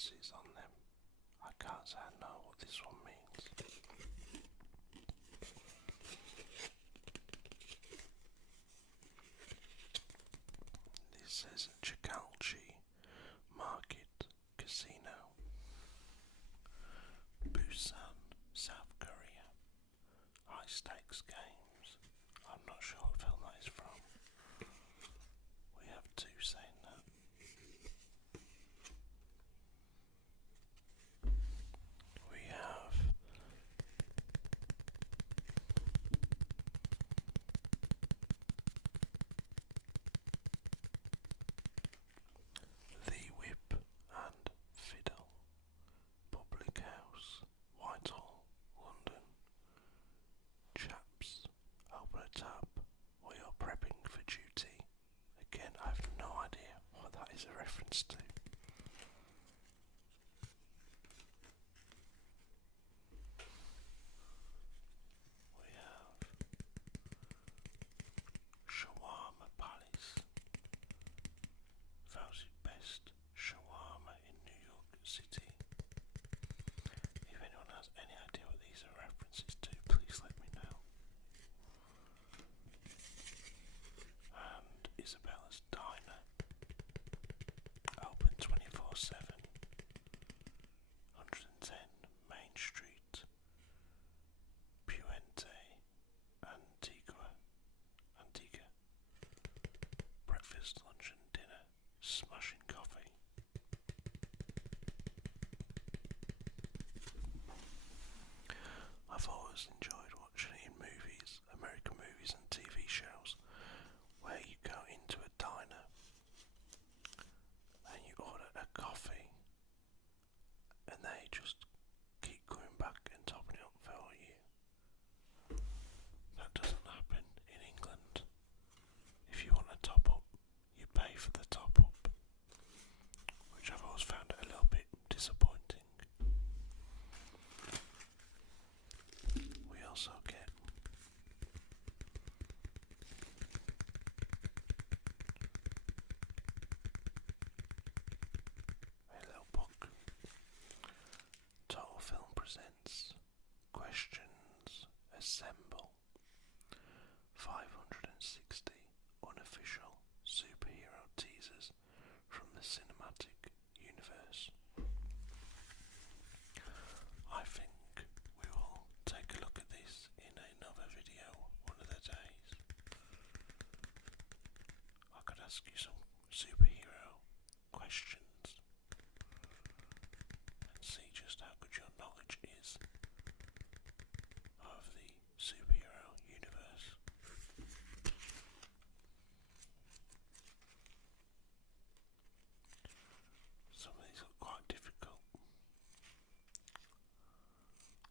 references on them. I can't say I know what this one means. This says Chikalchi Market Casino, Busan, South Korea. High stakes games. I'm not sure what film that is from. We have two saying that. We have The Whip and Fiddle, Public House, Whitehall, London. Chaps, open a tab while you're prepping for duty. Again, I have no idea what that is a reference to. We have Shawarma Palace, voted best shawarma in New York City. If anyone has any idea what these are references to, please let me know. And Isabella's Diner, open 24/7, 110 Main Street, Puente, Antigua. Breakfast, lunch and dinner, smashing coffee. I've always enjoyed watching it in movies, American movies and TV shows, where you go into a diner and you order a coffee and they just keep going back and topping it up for you. That doesn't happen in England. If you want a top up, you pay for the top up, which I've always found a little bit disappointing. We also get a little book. Total Film presents Questions Assemble, 560 unofficial superhero teasers from the cinematic universe. I think we will take a look at this in another video one of the days. I could ask you some superhero questions and see just how good your knowledge is of the superhero universe. Some of these look quite difficult.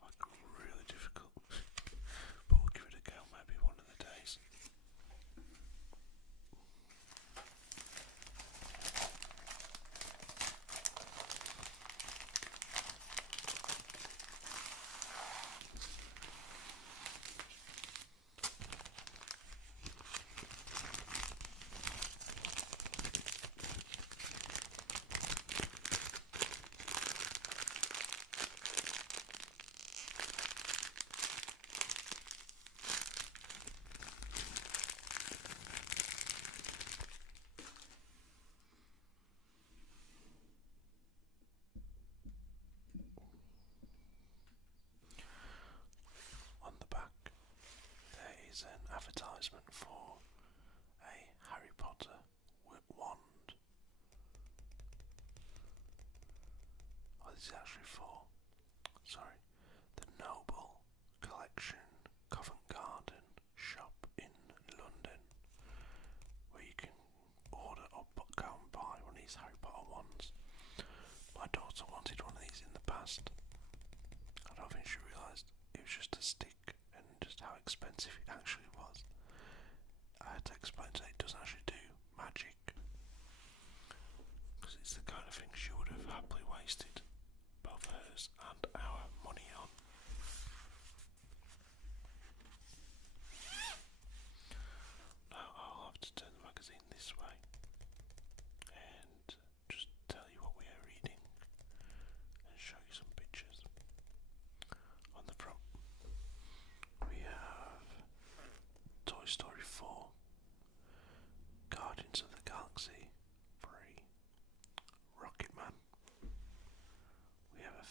Like really difficult. But we'll give it a go maybe one of the days. On the back there is an advertisement for a Harry Potter wand. Oh, this is actually for, the Noble Collection Covent Garden shop in London, where you can order or go and buy one of these Harry Potter wands. My daughter wanted one of these in the past. I don't think she realised it was just a stick and just how expensive it actually was. I had to explain to her it doesn't actually do magic, because it's the kind of thing she would have happily wasted both hers and our money on. Now I'll have to turn the magazine this way and just tell you what we are reading.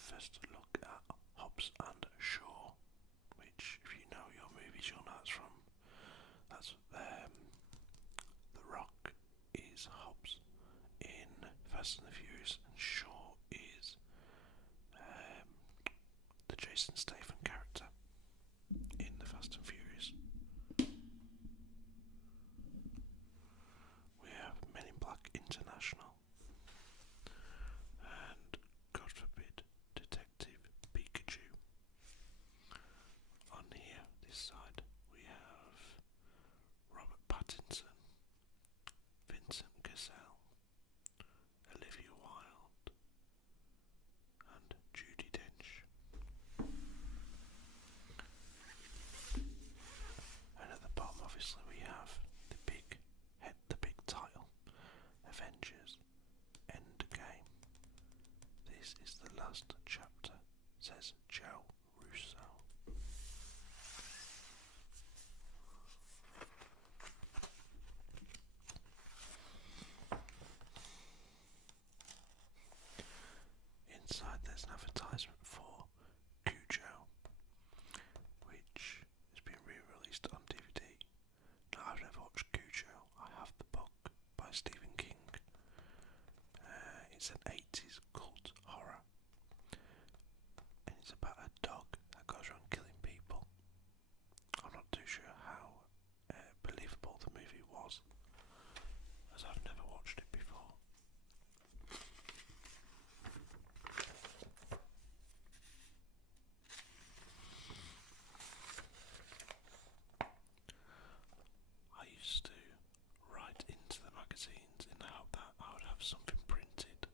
first look at Hobbs and Shaw, which, if you know your movies, you'll know it's from. That's The Rock is Hobbs in Fast and the Furious, and Shaw is the Jason Statham character in the Fast and Furious. We have Men in Black International and, God forbid, Detective Pikachu. On here, this side, we have Robert Pattinson, Vincent Cassel, Olivia Wilde, and Judi Dench. And at the bottom, obviously, we have the big title, Avengers Endgame. This is the last chapter, says Joe Russo. Inside there's an advertisement for Cujo, which has been re-released on DVD. Now, I've never watched Cujo. I have the book by Stephen King. It's an 80s cult horror, and it's about a dog that goes around killing people. I'm not too sure how believable the movie was, as I've never watched it before. I used to write into the magazines in the hope that I would have something printed.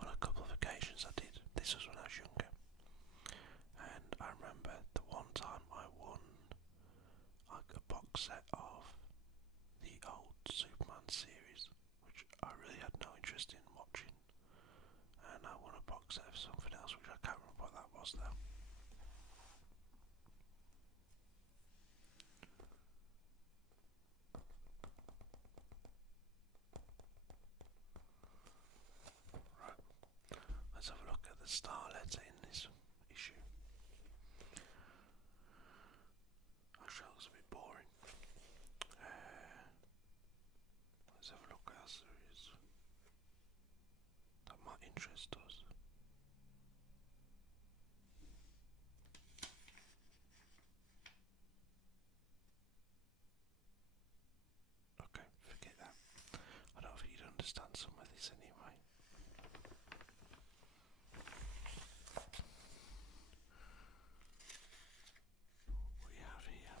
On a couple of occasions I did. This was when I was younger. And I remember the one time I won like a box set of the old Superman series, which I really had no interest in watching. And I won a box set of something else, which I can't remember what that was though. Right, let's have a look at the star letter in this issue. Actually, that looks a bit boring. Let's have a look at else there is that might interest us. Okay, forget that. I don't think you'd understand some of this anyway. We have here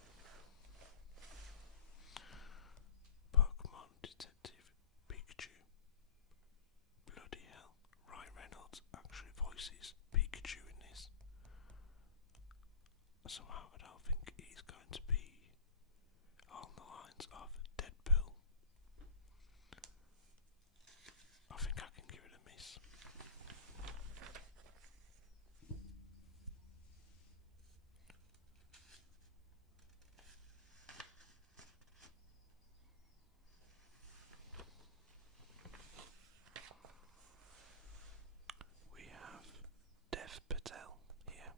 Pokemon Detective Pikachu. Bloody hell, Ryan Reynolds actually voices Pikachu in this. Somehow I don't think he's going to be on the lines of Deadpool. I think I can give it a miss. We have Dev Patel here,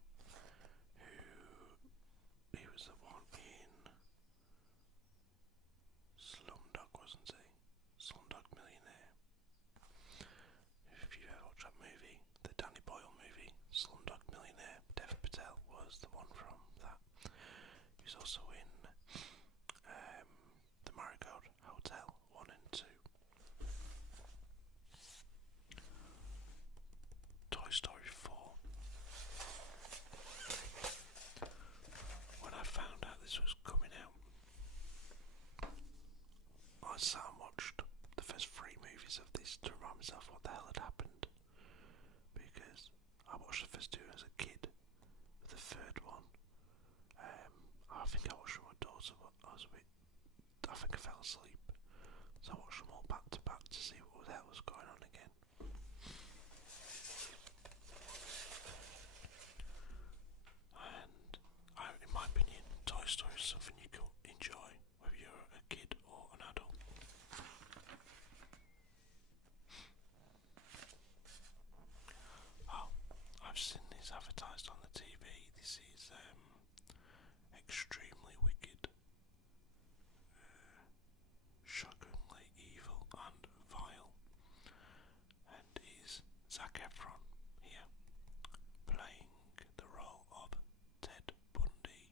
he was the one in Slumdog, wasn't he? Slumdog Millionaire. If you ever watched that movie, the Danny Boyle movie, Slumdog Millionaire, Dev Patel was the one from that. He was also in the Marigold Hotel 1 and 2. Toy Story 4. When I found out this was coming out, I sat and watched the first 3 movies of this to remind myself what the hell had happened, because I watched the first 2 as a kid. The third one, I think I watched with my daughter, but I think I fell asleep, so I watched them all back to back to see what the hell was going on again. And in my opinion, Toy Story is something you can enjoy whether you're a kid or an adult. Oh, Efron here, playing the role of Ted Bundy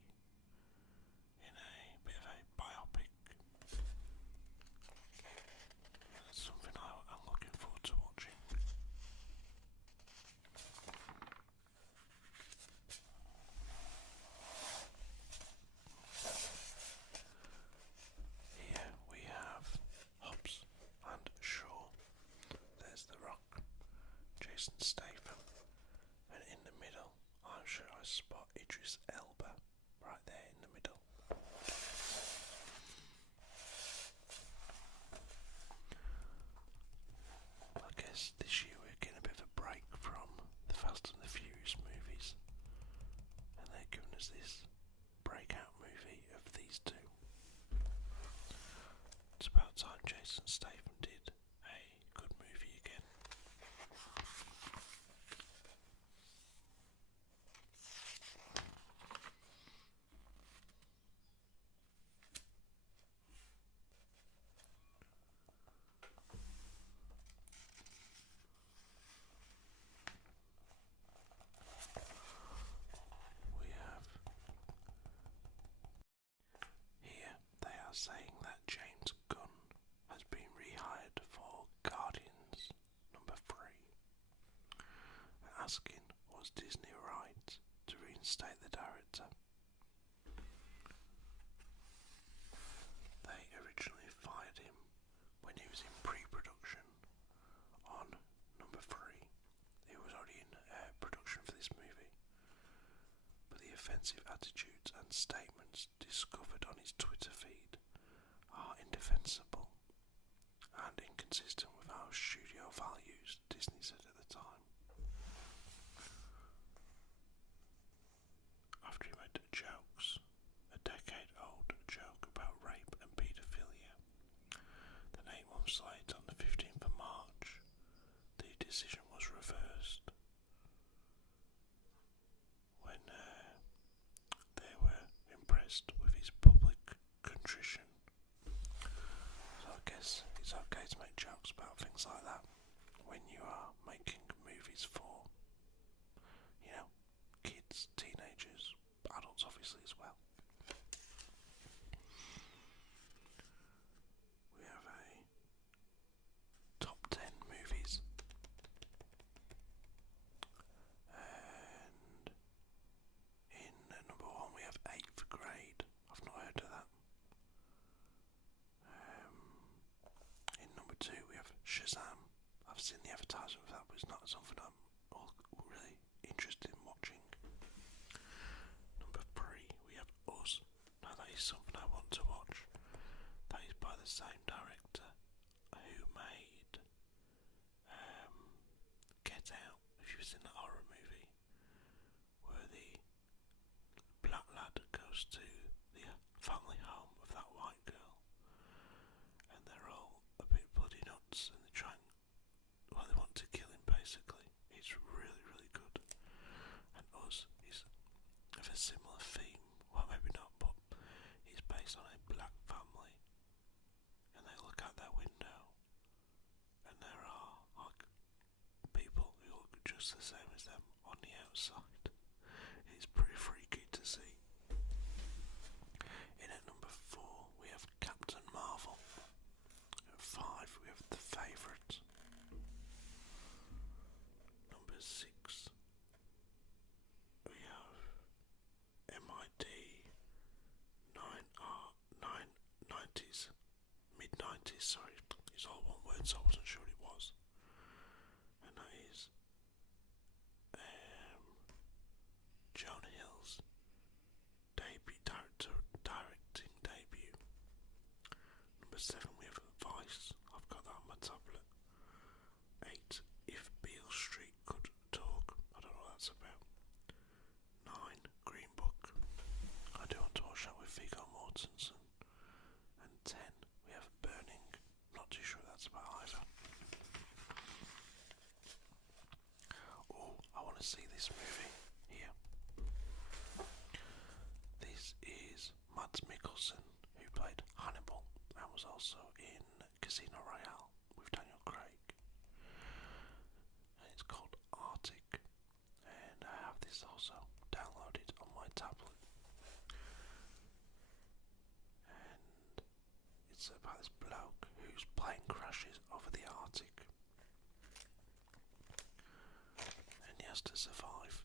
in a bit of a biopic. That's something I'm looking forward to watching. Here we have Hobbs and Shaw. There's The Rock, Jason Statham, and in the middle, I'm sure I spot Idris Elba right there in the middle. I guess this year we're getting a bit of a break from the Fast and the Furious movies, and they're giving us this breakout movie of these two. It's about time Jason Statham did a good movie again. We have here they are saying that James Gunn has been rehired for Guardians number 3, and asking was Disney right to reinstate the director. They originally fired him when he was in pre-production on number 3. He was already in production for this movie, but the offensive attitudes and statements discovered on his Twitter feed are indefensible and inconsistent with our studio values, Disney said at the time. After he made jokes, a decade-old joke about rape and paedophilia, then 8 months later, on the 15th of March, the decision was reversed when they were impressed with his public contrition. So I guess it's okay to make jokes about things like that when you are making movies for, kids, teenagers, adults obviously as well. We have a top 10 movies, and in number 1 we have 8th Grade. I've not heard of that. In number 2 we have Shazam. I've seen the advertisement for that, but it's not something I'm really interested in watching. Number 3 we have Us. Now that is something I want to watch. That is by the same director who made Get Out, if you've seen that horror movie, where the black lad goes to the family home of that white girl, and they're all a bit bloody nuts, and they they want to kill him basically. It's really, really good. And Us is of a similar theme, well maybe not, but it's based on a black family, and they look out their window, and there are people who look just the same as them on the outside. It's pretty freaky to see. In at number 4 we have Captain Marvel. At 5 we have The Favourite. Number 6 we have MID 90s, mid-90s, sorry, it's all one word so I wasn't sure what it was, and that is Jonah Hill's directing debut. Number 7 we have Vice. I've got that on my tablet. 8 If Beale Street Could Talk. I don't know what that's about. 9 Green Book. I do want to watch that with Viggo Mortensen. And 10 we have Burning. Not too sure what that's about either. Oh, I want to see this movie here. This is Mads Mikkelsen, who played Hannibal and was also in Casino Royale with Daniel Craig. And it's called this bloke whose plane crashes over the Arctic and he has to survive.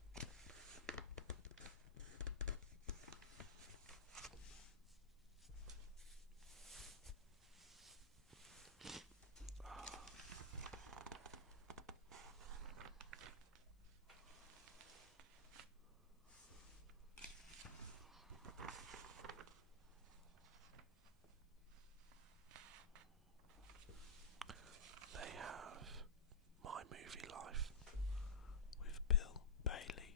They have My Movie Life with Bill Bailey.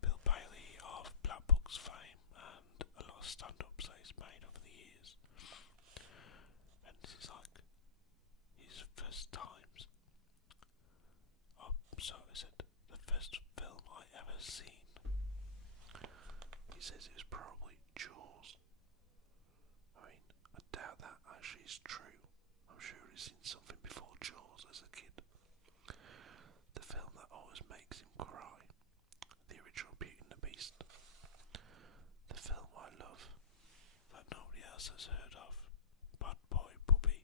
Bill Bailey of Black Books fame and a lot of stand-ups that he's made over the years. And this is like his first times. Oh, sorry, I said the first film I ever seen. He says it was probably Jaws. I mean, I doubt that actually is true. I'm sure he's seen something before Jaws as a kid. The film that always makes him cry. The original Beauty and the Beast. The film I love that nobody else has heard of. Bad Boy Puppy.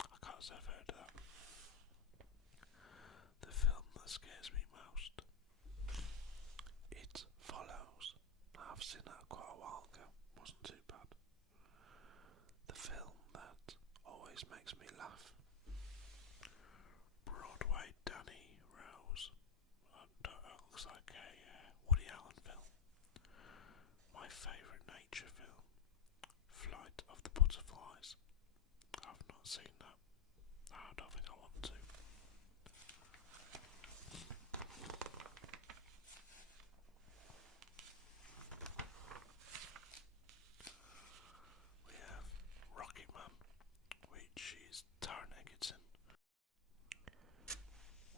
I can't say I've heard of that. The film that scares me most. It Follows. I've seen that quite a while ago. Wasn't too bad. The film that always makes me laugh. Broadway Danny Rose. That looks like a Woody Allen film. My favourite nature film. Flight of the Butterflies. I've not seen that. I don't think I want to. We have Rocket Man, which is Taron Egerton.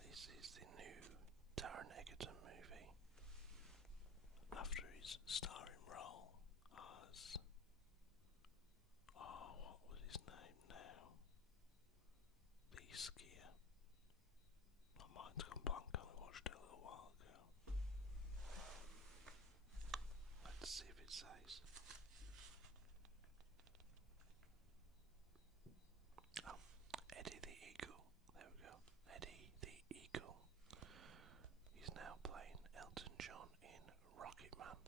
This is the new Taron Egerton movie after his starring role as what was his name now? The skier. My mind's gone blank, I only watched it a little while ago. Let's see if it says. Oh, Eddie the Eagle. There we go. Eddie the Eagle. He's now playing Elton John in Rocket Man.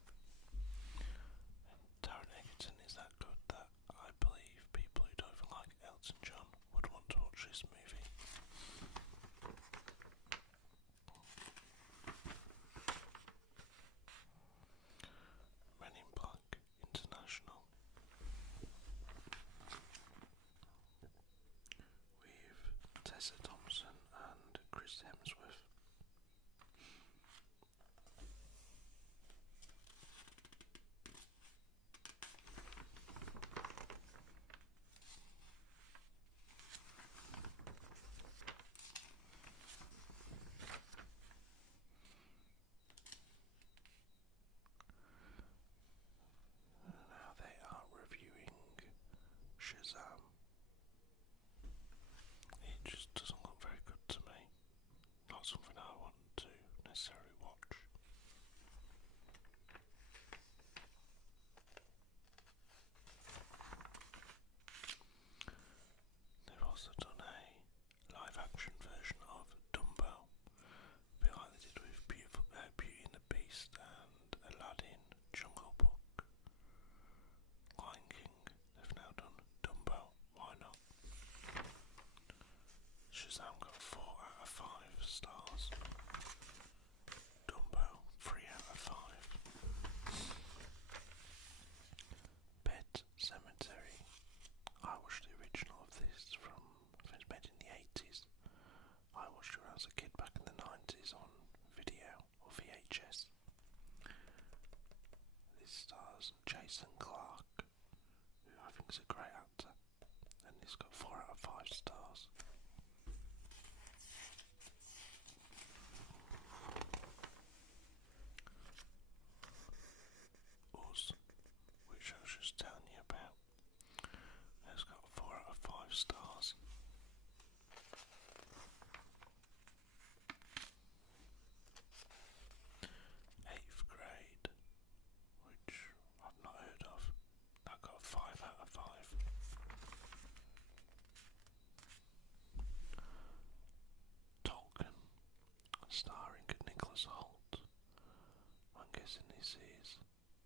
This is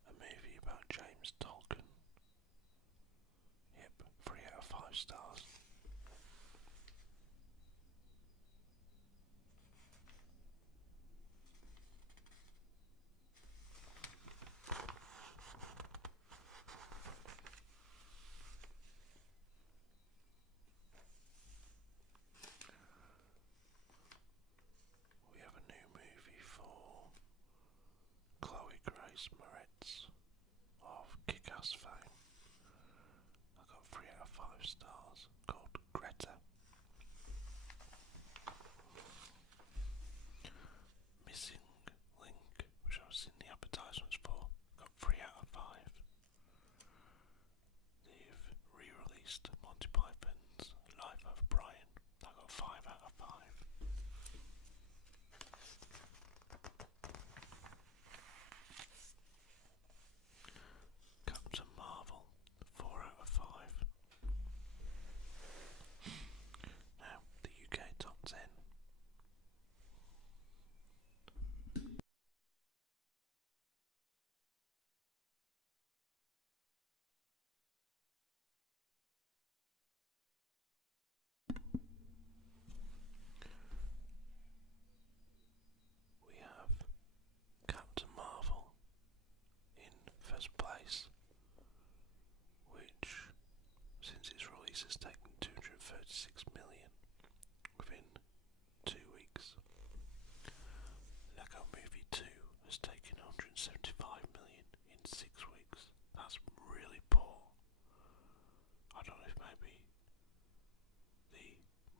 a movie about James Tolkien. Yep, 3 out of 5 stars. We have a new movie for Chloe Grace Moretz of Kick-Ass fame. I got 3 out of 5 stars, called Greta. Missing Link, which I've seen the advertisements for, got 3 out of 5. They've re-released Monty Python's Life of Brian. I got 5 out of 5. Captain Marvel, 4 out of 5. Now, the UK top 10. We have Captain Marvel in first place, which, since its release, has taken 236 million within 2 weeks. Lego Movie 2 has taken 175 million in 6 weeks. That's really poor. I don't know if maybe the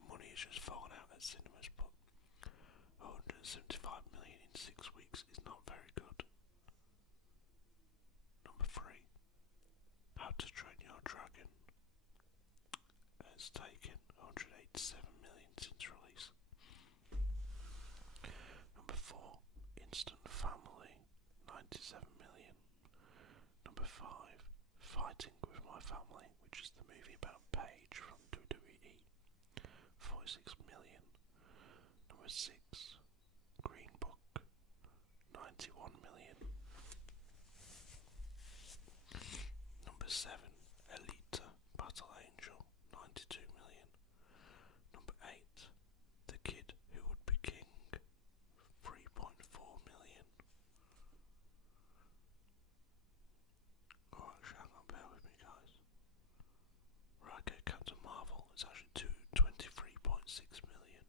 money has just fallen out at cinemas, but 175 million in 6 weeks is not very good. Number 3, How to Train Your Dragon has taken 187 million since release. Number 4, Instant Family, 97 million. Number 5, Fighting With My Family, which is the movie about Paige from WWE, 46 million. Number 6, Green Book, 91 million. Number 7, Elita Battle Angel, 92 million. Number 8, The Kid Who Would Be King, 3.4 million. Oh, actually, hang on, bear with me, guys. Right, okay, Captain Marvel is actually 23.6 million.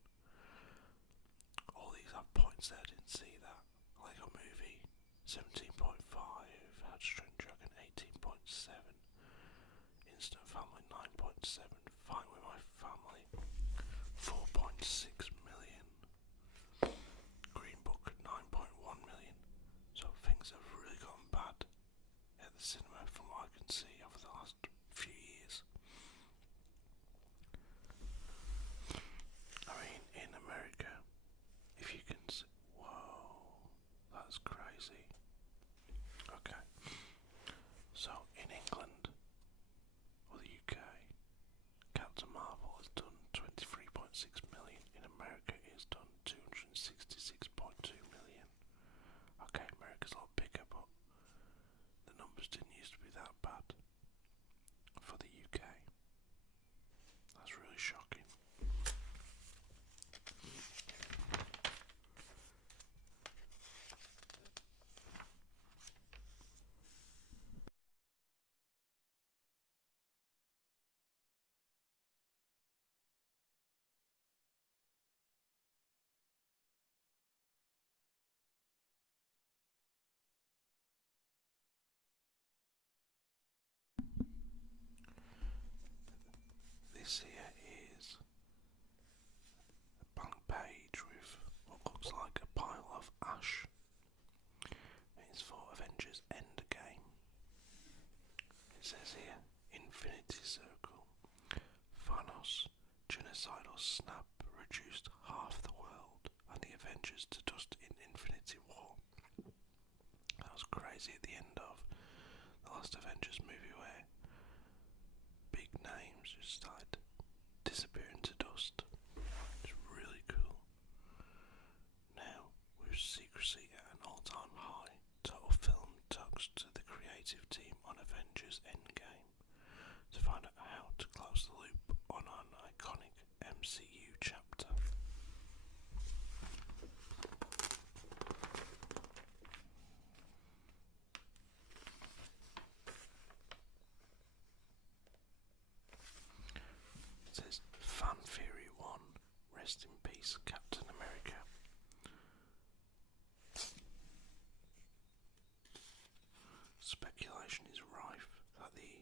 All these have points there, I didn't see that. Lego Movie, 17.5. How to Train Dragon, 18.7. Instant Family, 9.7. Fight With My Family, 4.6 million. Green Book, 9.1 million. So things have really gotten bad at the cinema from what I can see over the last few years. I mean, in America, if you can see, whoa, that's crazy. Okay, so in England or the UK, Captain Marvel has done 23.6 million. In America, it has done 266.2 million. Okay, America's a lot bigger, but the numbers didn't used to be that bad for the UK. That's really shocking. This here is a blank page with what looks like a pile of ash. It's for Avengers Endgame. It says here, Infinity Circle. Thanos' genocidal snap reduced half the world and the Avengers to dust in Infinity War. That was crazy at the end of the last Avengers movie where big names just started disappearing to dust. It's really cool. Now, with secrecy at an all-time high, total film Avengers Endgame to find out how to close the loop on an iconic MCU chapter. It says Fan Theory 1, rest in peace Captain America. Speculation is rife that the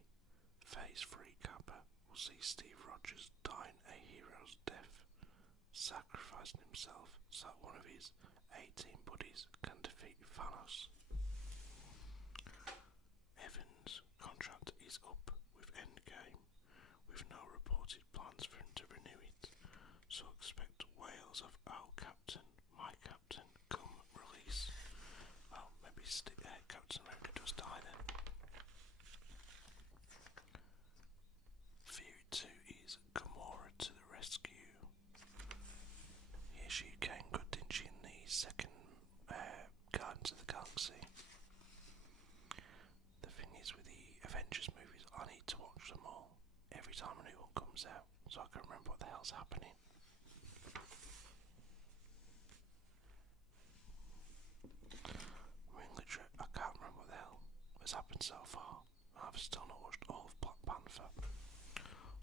Phase 3 Kappa will see Steve Rogers dying a hero's death, sacrificing himself so that one of his 18 buddies can defeat Thanos. Evans' contract is up with Endgame, with no reported plans for him to renew it, so expect wails of "Oh Captain, my Captain" come release. Well, maybe Captain America does die then. Theory 2 is Gamora to the rescue. Here she came good, didn't she, in the second Guardians of the Galaxy. The thing is with the Avengers movies, I need to watch them all every time a new one comes out, so I can remember what the hell's happening. I mean, literally, I can't remember what the hell has happened so far. I've still not watched all of Black Panther,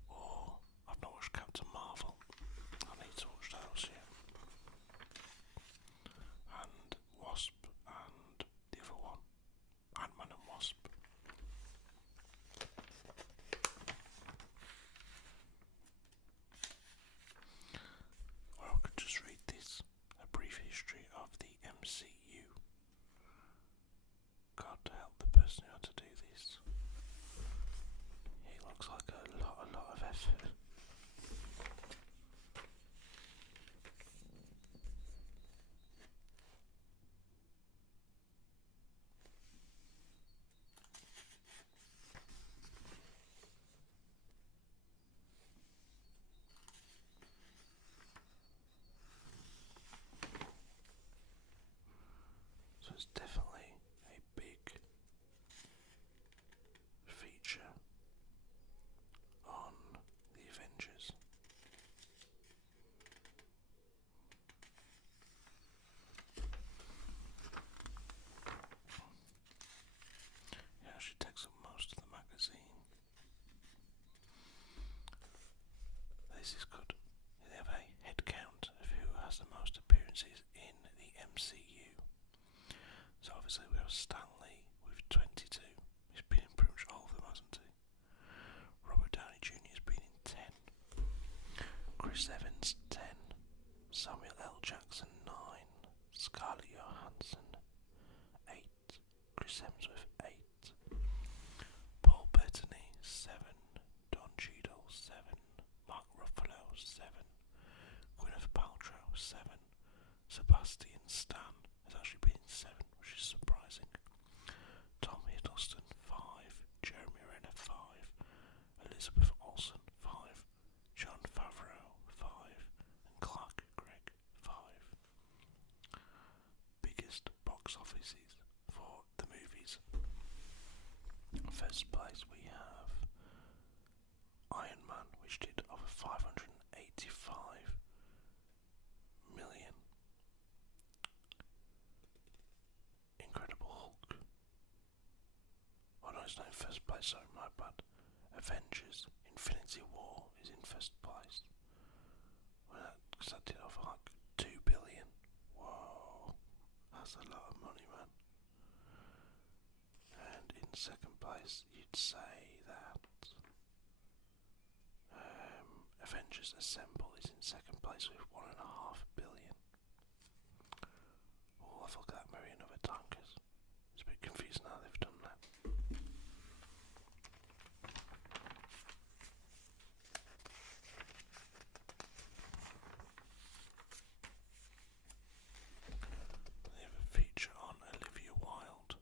or I've not watched Captain Marvel. I need to watch those, yeah. And Wasp, and the other one, Ant-Man and Wasp. Or I could just read this, a brief history of the MCU. God help the person who had to do this. He looks like a lot of effort. So it's definitely a big feature on the Avengers. It actually takes up most of the magazine. This is good. They have a head count of who has the most appearances in the MCU. So obviously we have Stan Lee with 22. He's been in pretty much all of them, hasn't he? Robert Downey Jr. has been in 10. Chris Evans 10. Samuel L. Jackson 9. Scarlett Johansson 8. Chris Hemsworth 8. Paul Bettany 7. Don Cheadle 7. Mark Ruffalo 7. Gwyneth Paltrow 7. Sebastian Stan has actually been in 7, which is surprising. Tom Hiddleston 5. Jeremy Renner 5. Elizabeth Olsen 5. Jon Favreau 5. And Clark Gregg 5. Biggest box offices for the movies. First place we have Iron Man, which did over 585 million. Incredible Hulk. Oh no, it's not in first place, sorry, my bad. Avengers Infinity War is in first place. Because that did over like 2 billion. Whoa, that's a lot of money, man. And in second place, you'd say that Avengers Assemble is in second place with 1.5 billion. We'll have a look at that maybe another time, because it's a bit confusing how they've done that. They have a feature on Olivia Wilde.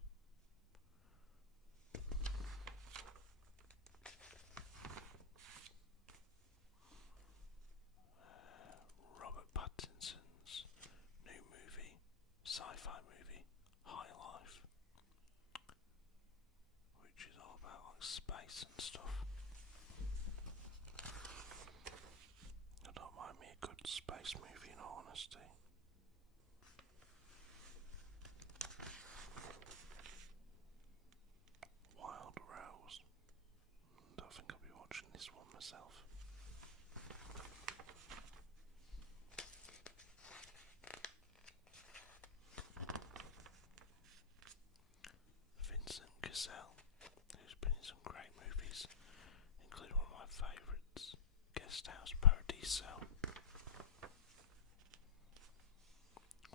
Robert Pattinson space movie in all honesty. Wild Rose. Don't think I'll be watching this one myself. Vincent Cassel, who's been in some great movies, including one of my favourites, Guest House Paradiso,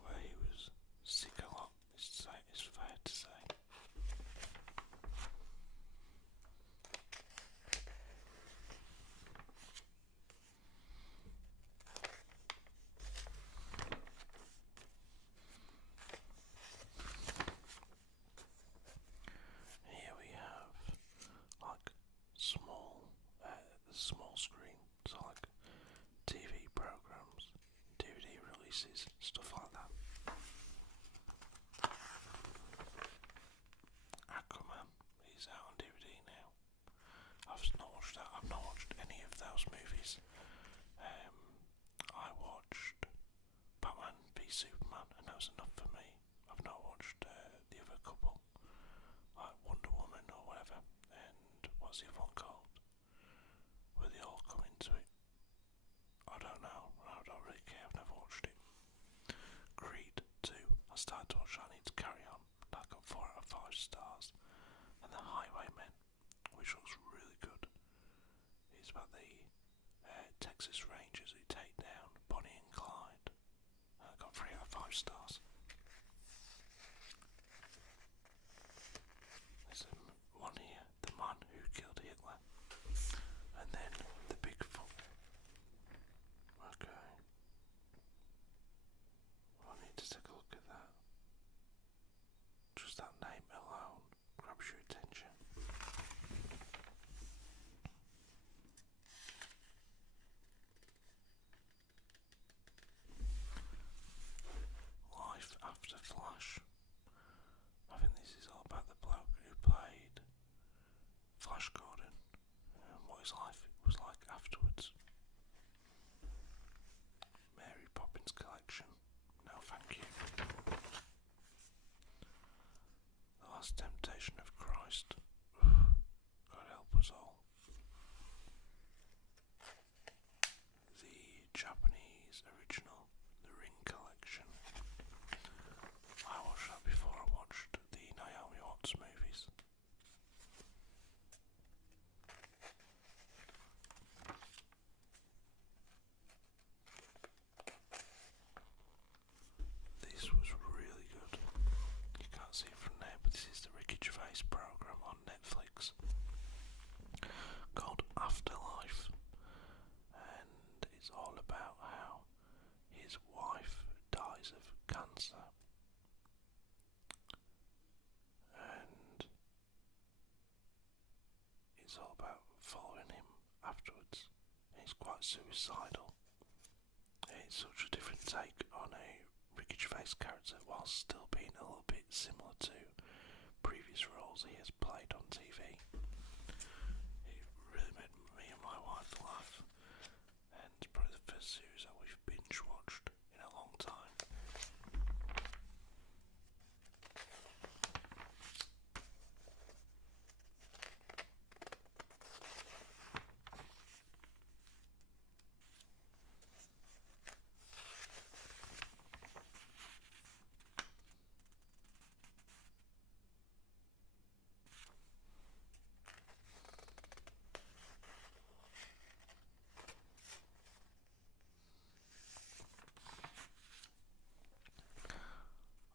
where he was sick a lot, it's fair to say. Here we have like small screen, so like TV programs, DVD releases, stuff like that. Aquaman is out on DVD now. I've not watched that. I've not watched any of those movies. I watched Batman v Superman, and that was enough for me. I've not watched the other couple, like Wonder Woman or whatever, and what's the other one called? Where they all come into it. I don't know. I don't really care. I've never watched it. Creed 2. I started to watch that. I need to carry on. I got 4 out of 5 stars. And The Highwaymen, which looks really good. It's about the Texas Rangers who take down Bonnie and Clyde. I got 3 out of 5 stars. There's one here, The Man Who Killed Hitler. And then The Bigfoot. Okay. I need to take a look at that. Just that name alone grabs your attention. Life After Flash. I think this is all about the bloke who played Flash Gordon and what his life was like afterwards. Mary Poppins Collection. No thank you. The Last Temptation of Christ. God help us all. The Japanese original, The Ring Collection. I watched that before I watched the Naomi Watts movies. This was really good. You can't see it from there, but this is the Ricky Gervais program on Netflix called Afterlife, and it's all about how his wife dies of cancer, and it's all about following him afterwards. He's quite suicidal. It's such a different take on a Ricky Gervais character while still being a little bit similar to previous roles he has played on TV. It really made me and my wife laugh, and it's probably the first series that we've binge watched in a long time.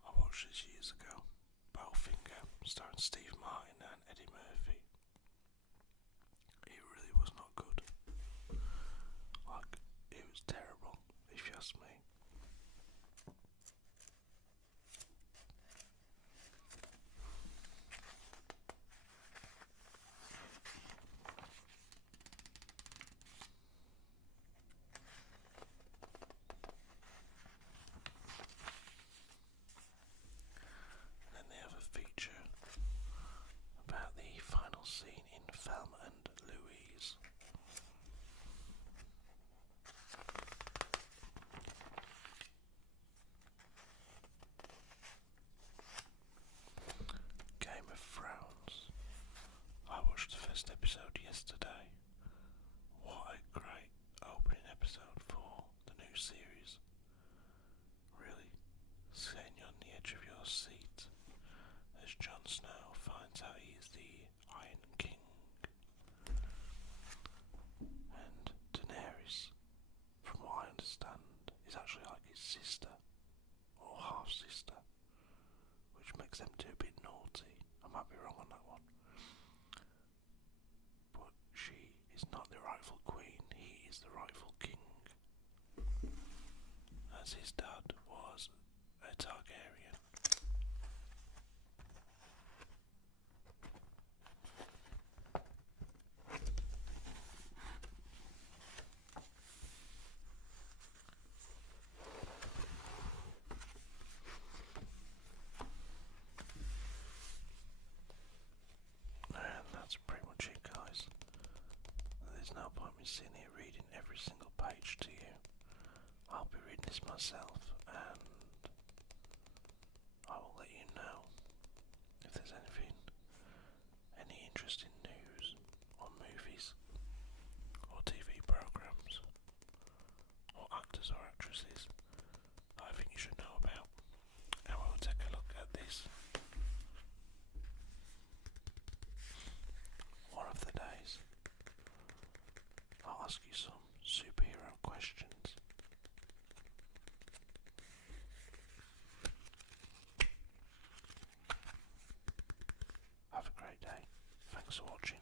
I watched this years ago, Bowfinger, starring Steve Martin and Eddie Murphy. It really was not good. Like, it was terrible, if you ask me. And then they have a feature about the final seat as Jon Snow finds out he is the Iron King. And Daenerys, from what I understand, is actually like his sister, or half sister, which makes them two a bit naughty. I might be wrong on that one. But she is not the rightful queen, he is the rightful king. As his dad was a Targaryen. And that's pretty much it, guys. There's no point me sitting here reading every single page to you. I'll be reading this myself, and I will let you know if there's any interesting news on movies or TV programs or actors or actresses I think you should know about. And we'll take a look at this one of the days. I'll ask you some superhero questions. Have a great day. Thanks for watching.